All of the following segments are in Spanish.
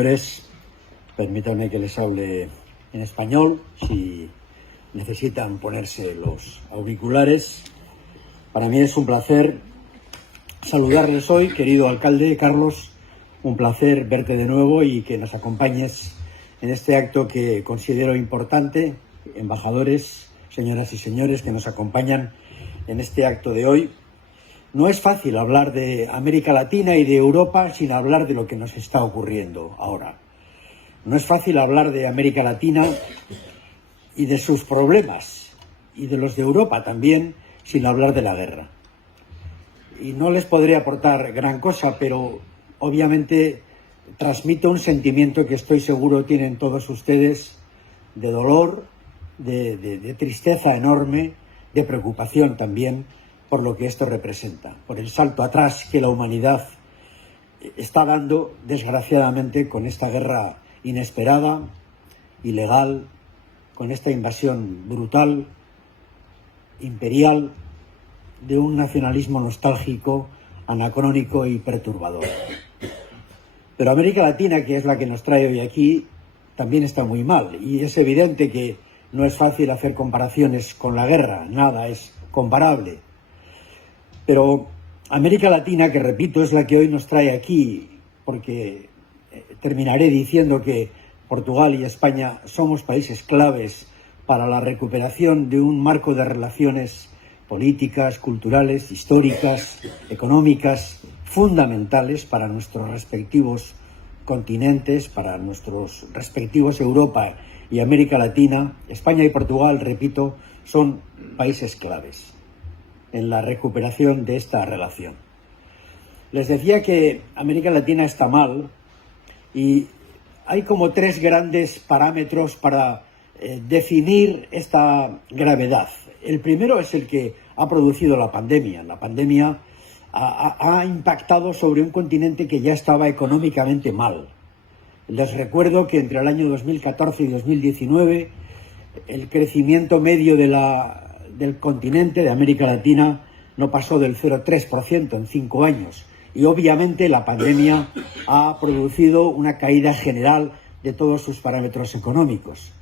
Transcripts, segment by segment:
señores, permítanme que les hable en español, si necesitan ponerse los auriculares. Para mí es un placer saludarles hoy, querido alcalde Carlos, un placer verte de nuevo y que nos acompañes en este acto que considero importante. Embajadores, señoras y señores que nos acompañan en este acto de hoy. No es fácil hablar de América Latina y de Europa sin hablar de lo que nos está ocurriendo ahora. No es fácil hablar de América Latina y de sus problemas, y de los de Europa también, sin hablar de la guerra. Y no les podré aportar gran cosa, pero obviamente transmito un sentimiento que estoy seguro tienen todos ustedes, de dolor, de tristeza enorme, de preocupación también, por lo que esto representa, por el salto atrás que la humanidad está dando, desgraciadamente, con esta guerra inesperada, ilegal, con esta invasión brutal, imperial, de un nacionalismo nostálgico, anacrónico y perturbador. Pero América Latina, que es la que nos trae hoy aquí, también está muy mal, y es evidente que no es fácil hacer comparaciones con la guerra, nada es comparable. Pero América Latina, que repito, es la que hoy nos trae aquí, porque terminaré diciendo que Portugal y España somos países claves para la recuperación de un marco de relaciones políticas, culturales, históricas, económicas, fundamentales para nuestros respectivos continentes, para nuestros respectivos Europa y América Latina. España y Portugal, repito, son países claves en la recuperación de esta relación. Les decía que América Latina está mal y hay como tres grandes parámetros para definir esta gravedad. El primero es el que ha producido la pandemia. La pandemia ha impactado sobre un continente que ya estaba económicamente mal. Les recuerdo que entre el año 2014 y 2019 el crecimiento medio del continente, de América Latina, no pasó del 0,3% en 5 años. Y obviamente la pandemia ha producido una caída general de todos sus parámetros económicos.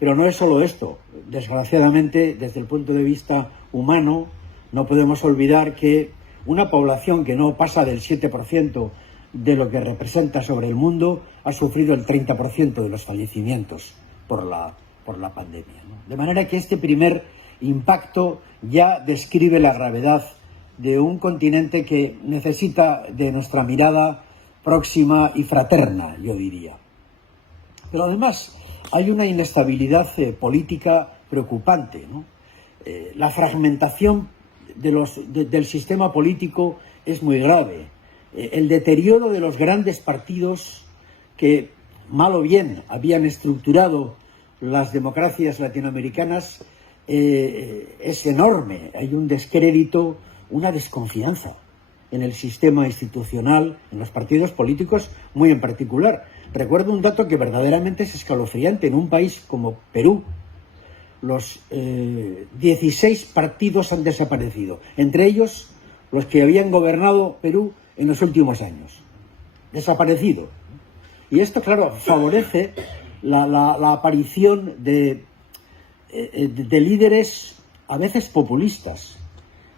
Pero no es solo esto. Desgraciadamente, desde el punto de vista humano, no podemos olvidar que una población que no pasa del 7% de lo que representa sobre el mundo ha sufrido el 30% de los fallecimientos por la pandemia, ¿no? De manera que este primer impacto ya describe la gravedad de un continente que necesita de nuestra mirada próxima y fraterna, yo diría. Pero además hay una inestabilidad política preocupante, ¿no? La fragmentación del sistema político es muy grave. El deterioro de los grandes partidos que, mal o bien, habían estructurado las democracias latinoamericanas es enorme. Hay un descrédito, una desconfianza en el sistema institucional, en los partidos políticos muy en particular. Recuerdo un dato que verdaderamente es escalofriante. En un país como Perú, los 16 partidos han desaparecido, entre ellos los que habían gobernado Perú en los últimos años. Desaparecido. Y esto, claro, favorece la aparición de líderes a veces populistas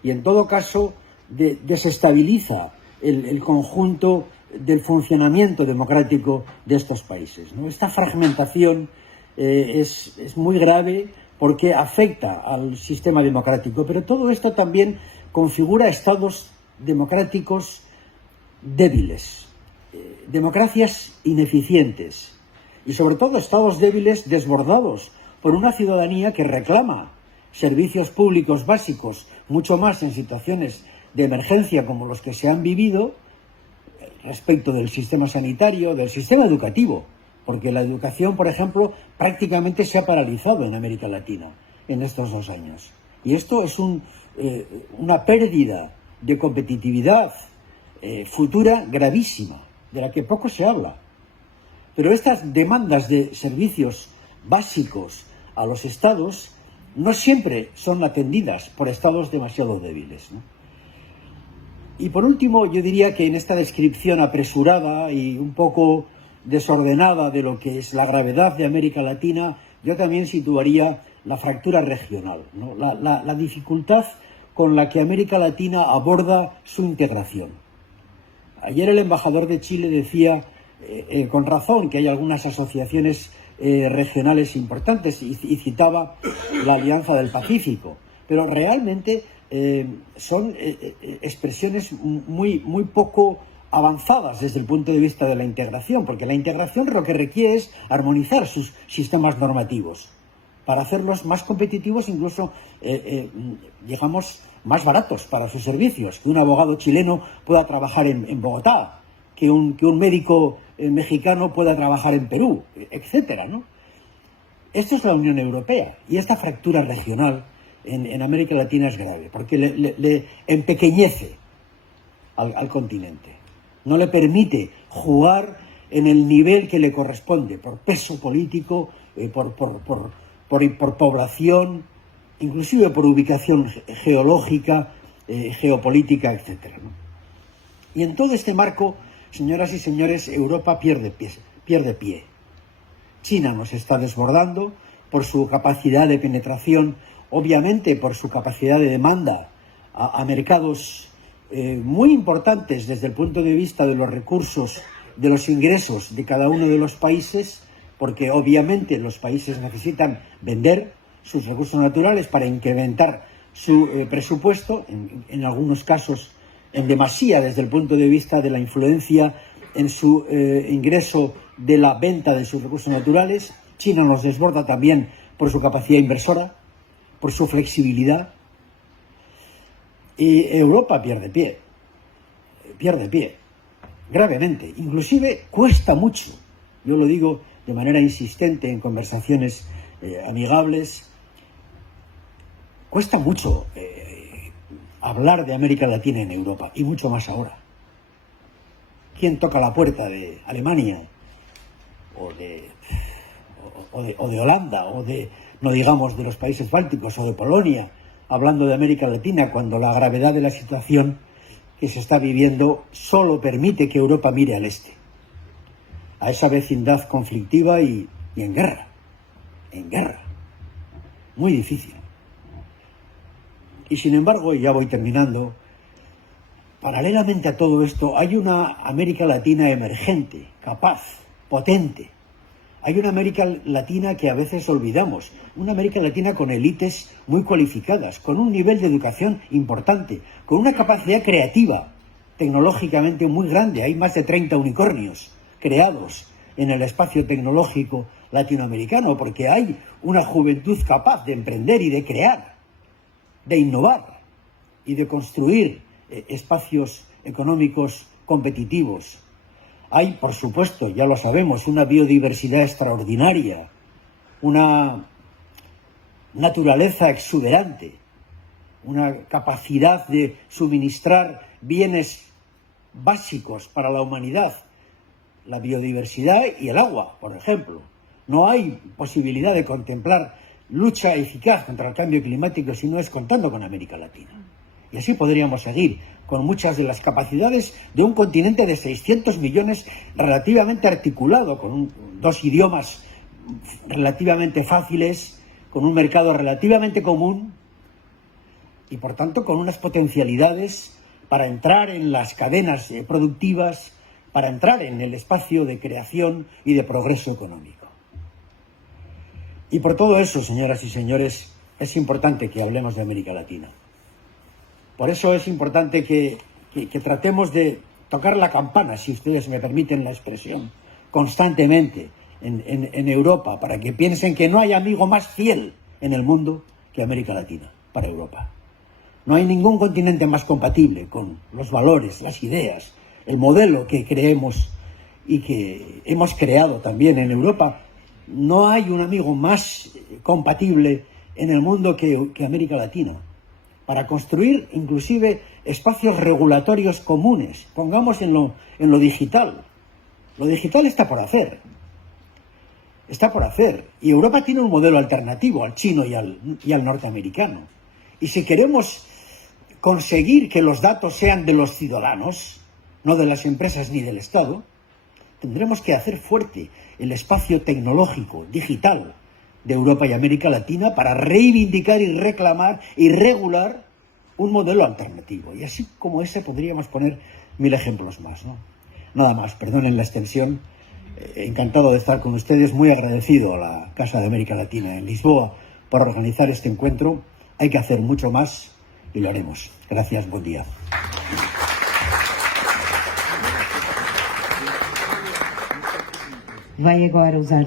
y en todo caso desestabiliza el conjunto del funcionamiento democrático de estos países, ¿no? Esta fragmentación es muy grave porque afecta al sistema democrático, pero todo esto también configura estados democráticos débiles, democracias ineficientes y sobre todo estados débiles desbordados por una ciudadanía que reclama servicios públicos básicos, mucho más en situaciones de emergencia como los que se han vivido, respecto del sistema sanitario, del sistema educativo, porque la educación, por ejemplo, prácticamente se ha paralizado en América Latina en estos 2 años. Y esto es una pérdida de competitividad futura gravísima, de la que poco se habla. Pero estas demandas de servicios básicos a los estados no siempre son atendidas por estados demasiado débiles, ¿no? Y por último, yo diría que en esta descripción apresurada y un poco desordenada de lo que es la gravedad de América Latina, yo también situaría la fractura regional, ¿no? La dificultad con la que América Latina aborda su integración. Ayer el embajador de Chile decía, con razón, que hay algunas asociaciones regionales importantes y citaba la Alianza del Pacífico, pero realmente son expresiones muy poco avanzadas desde el punto de vista de la integración, porque la integración lo que requiere es armonizar sus sistemas normativos para hacerlos más competitivos, incluso, digamos, más baratos para sus servicios, que un abogado chileno pueda trabajar en Bogotá, que un médico mexicano pueda trabajar en Perú, etcétera, ¿no? Esto es la Unión Europea, y esta fractura regional en América Latina es grave, porque le empequeñece al continente. No le permite jugar en el nivel que le corresponde, por peso político, por población, inclusive por ubicación geológica, geopolítica, etc., ¿no? Y en todo este marco, señoras y señores, Europa pierde pie. China nos está desbordando por su capacidad de penetración, obviamente por su capacidad de demanda a mercados muy importantes desde el punto de vista de los recursos, de los ingresos de cada uno de los países, porque obviamente los países necesitan vender sus recursos naturales para incrementar su presupuesto, en algunos casos en demasía desde el punto de vista de la influencia en su ingreso de la venta de sus recursos naturales. China nos desborda también por su capacidad inversora, por su flexibilidad. Y Europa pierde pie, gravemente. Inclusive cuesta mucho, yo lo digo de manera insistente en conversaciones amigables, cuesta mucho hablar de América Latina en Europa, y mucho más ahora. ¿Quién toca la puerta de Alemania o de Holanda o de, no digamos, de los países bálticos o de Polonia, hablando de América Latina, cuando la gravedad de la situación que se está viviendo solo permite que Europa mire al este, a esa vecindad conflictiva y en guerra, muy difícil. Y sin embargo, y ya voy terminando, paralelamente a todo esto hay una América Latina emergente, capaz, potente. Hay una América Latina que a veces olvidamos, una América Latina con élites muy cualificadas, con un nivel de educación importante, con una capacidad creativa, tecnológicamente muy grande. Hay más de 30 unicornios creados en el espacio tecnológico latinoamericano, porque hay una juventud capaz de emprender y de crear, de innovar y de construir espacios económicos competitivos. Hay, por supuesto, ya lo sabemos, una biodiversidad extraordinaria, una naturaleza exuberante, una capacidad de suministrar bienes básicos para la humanidad, la biodiversidad y el agua, por ejemplo. No hay posibilidad de contemplar lucha eficaz contra el cambio climático si no es contando con América Latina. Y así podríamos seguir con muchas de las capacidades de un continente de 600 millones relativamente articulado, con dos idiomas relativamente fáciles, con un mercado relativamente común y, por tanto, con unas potencialidades para entrar en las cadenas productivas, para entrar en el espacio de creación y de progreso económico. Y por todo eso, señoras y señores, es importante que hablemos de América Latina. Por eso es importante que tratemos de tocar la campana, si ustedes me permiten la expresión, constantemente en Europa, para que piensen que no hay amigo más fiel en el mundo que América Latina para Europa. No hay ningún continente más compatible con los valores, las ideas, el modelo que creemos y que hemos creado también en Europa. No hay un amigo más compatible en el mundo que América Latina, para construir inclusive espacios regulatorios comunes. Pongamos en lo digital. Lo digital está por hacer. Y Europa tiene un modelo alternativo al chino y al norteamericano. Y si queremos conseguir que los datos sean de los ciudadanos, no de las empresas ni del Estado, tendremos que hacer fuerte el espacio tecnológico, digital de Europa y América Latina para reivindicar y reclamar y regular un modelo alternativo. Y así como ese podríamos poner 1000 ejemplos más, ¿no? Nada más, perdonen la extensión. Encantado de estar con ustedes, muy agradecido a la Casa de América Latina en Lisboa por organizar este encuentro. Hay que hacer mucho más y lo haremos. Gracias, buen día. Vai agora usar